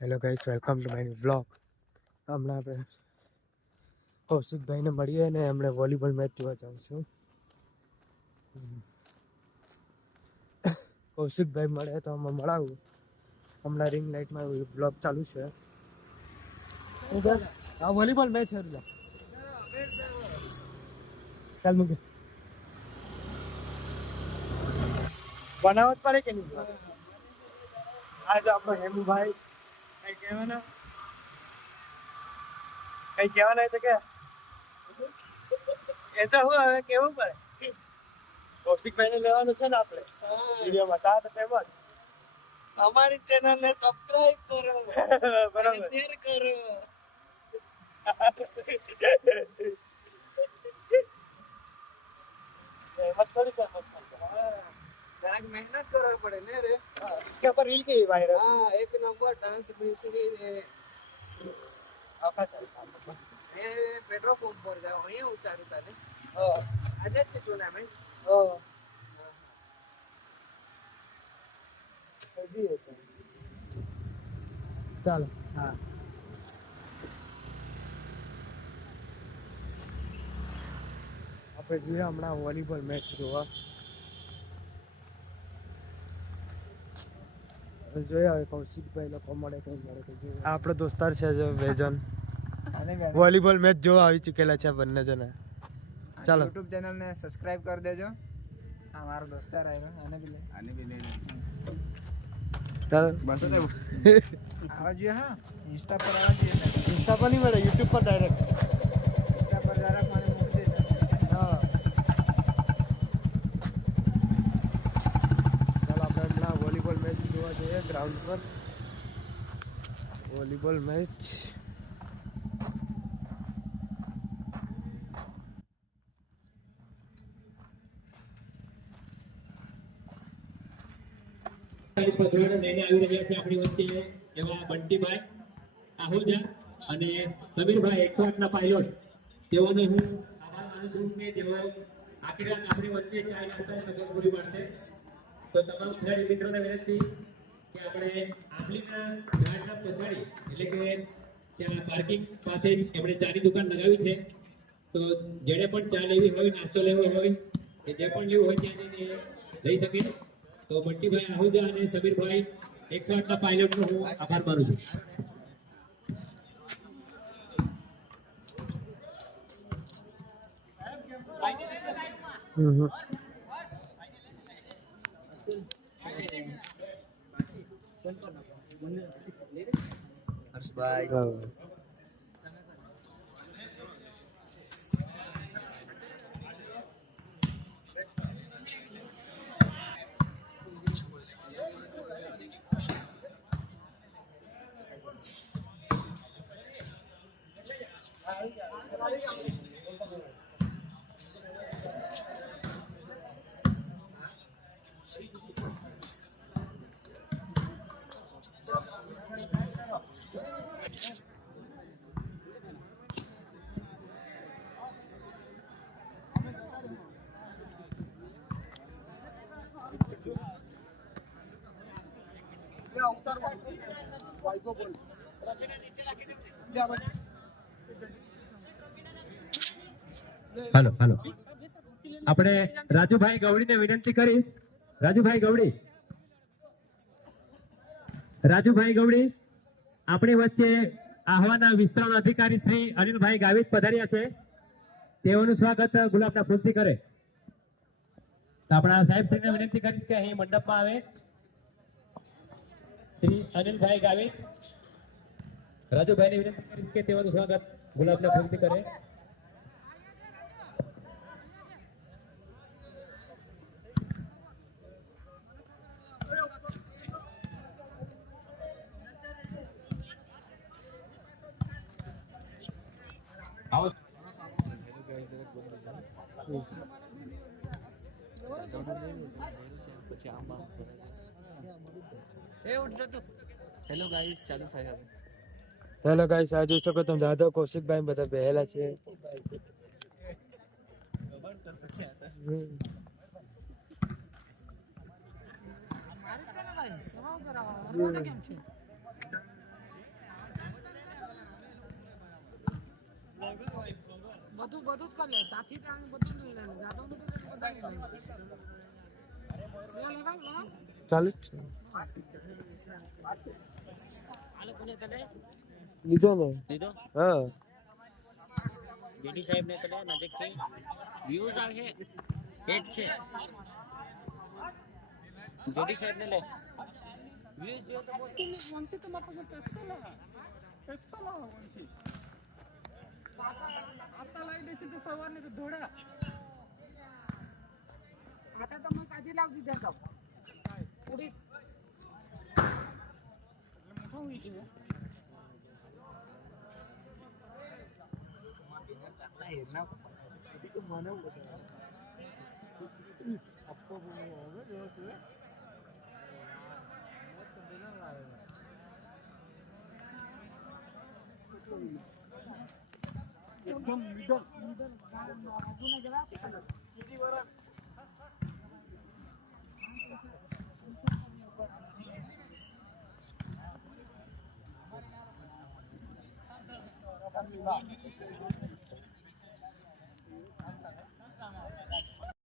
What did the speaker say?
Hello guys, welcome to my vlog. હમણાં આપણે કૌશિકભાઈને મળીએ ને હમણાં વોલીબોલ મેચ જોવા જાઉં છું. કૌશિકભાઈ મળે તો અમે મળાવું. હમણાં રિંગ લાઇટમાં વ્લોગ ચાલુ છે. હા, વોલીબોલ મેચ છે. ચાલ મૂકે બનાવત પડે કે નહીં? આજે આપણો હેમુભાઈ કઈ કહેવાના તો કે એ તો હું હવે કેવું પડે. કૌશિકભાઈ ને લેવાનું છે ને આપણે વિડીયોમાં તા તો ફેમસ. અમારી ચેનલ ને સબસ્ક્રાઇબ કરો બરાબર, શેર કરો. મત થોડી છે જરાક મહેનત કરવા પડે ને રે. કે પર રીલ કે વાયરલ હા, એક નંબર ડાન્સ બેસી ને આખા એ પેટ્રોલ પંપ પર જાવ અહીંયા ઉતારું તાને. હા આજે જ છે ટુર્નામેન્ટ. હા ચાલો. હા, આપણે જોઈએ હમણાં વોલીબોલ મેચ જોવા. જોઈએ હવે કૌશિકભાઈ લોકો મળે કઈ મળે તો જોઈએ. આપણો દોસ્તાર છે જો બે જણ વોલીબોલ મેચ જોવા આવી ચૂકેલા છે બંને જણા. ચાલો. યુટ્યુબ ચેનલ ને સબસ્ક્રાઇબ કરી દેજો. આ મારો દોસ્તાર આવ્યો, આને બી લે. ચાલો બસ તો આવા જોઈએ. હા, ઇન્સ્ટા પર આવા જોઈએ. ઇન્સ્ટા પર નહીં મળે, યુટ્યુબ પર ડાયરેક્ટ. ઇન્સ્ટા પર જરાક મને મૂકી દેજો. હા, ચાલો આપણે હમણાં વોલીબોલ મેચ જોવા જઈએ ગ્રાઉન્ડ પર. વોલીબોલ મેચ સ્પર્ધાને લઈને આવી રહ્યા છે આપણી વચ્ચે એવા બંટીભાઈ આહુજા અને સમીરભાઈ 108 ના પાયલોટ. તેઓને હું આભાર માનું છું કે જેઓ આખી રાત આપણી વચ્ચે ચાય નાસ્તાની સગવડ પૂરી પાડશે. તો તમામ ખેલાડી મિત્રોને વિનંતી કે આપણે આંબલીના ઝાડના પછાડી એટલે કે ત્યાં પાર્કિંગ પાસે એમણે ચાની દુકાન લગાવી છે. તો જેણે પણ ચા લેવી હોય, નાસ્તો લેવો હોય કે જે પણ લેવું હોય ત્યાં જઈને લઈ શકે. તો બંટીભાઈ આહુજા અને સમીરભાઈ 108 ના પાયલોટનો હું આભાર માનું છું. હર્ષભાઈ હાલો હાલો, આપણે રાજુભાઈ ગવડીને વિનંતી કરીશ. રાજુભાઈ ગવડી આપણી વચ્ચે આહવાના વિસ્તરણ અધિકારી શ્રી અનિલભાઈ ગાવિત પધાર્યા છે. તેઓનું સ્વાગત ગુલાબના ફૂલથી કરે. તો આપણા સાહેબ શ્રીને વિનંતી કરીશ કે અહીં મંડપમાં આવે. શ્રી અનિલભાઈ ગાવિત રાજુભાઈને વિનંતી કરીશ કે તેઓનું સ્વાગત ગુલાબના ફૂલથી કરે. આવો હેલો ગાઈસ, ચાલુ થાય હવે. હેલો ગાઈસ, આ જોઈ શકો તમે જાદવ કૌશિકભાઈ બધા બેહેલા છે. બધું બધું જ કરી લે તાથી ત્યાં બધું લઈ લે જાતો બધું બધા લઈ લે લગાવ ચાલુ જ છે આલે કોને તને લીધો ને લીધો હા જેડી સાહેબ ને તને નજીકથી વ્યૂઝ આવે એક છે જેડી સાહેબ ને લે વ્યૂઝ જો તો બોલ વંશી તમારા પાસે પેસ્તો લાવો વંશી आता लावी देशील तर सवारने तर धोडा आता तर मग आधी लाव दिद्या का पुढे मोठा होईल की ना तो मानव आपको होगा जो है एकदम मिडल बाजूला जरा सीडीवर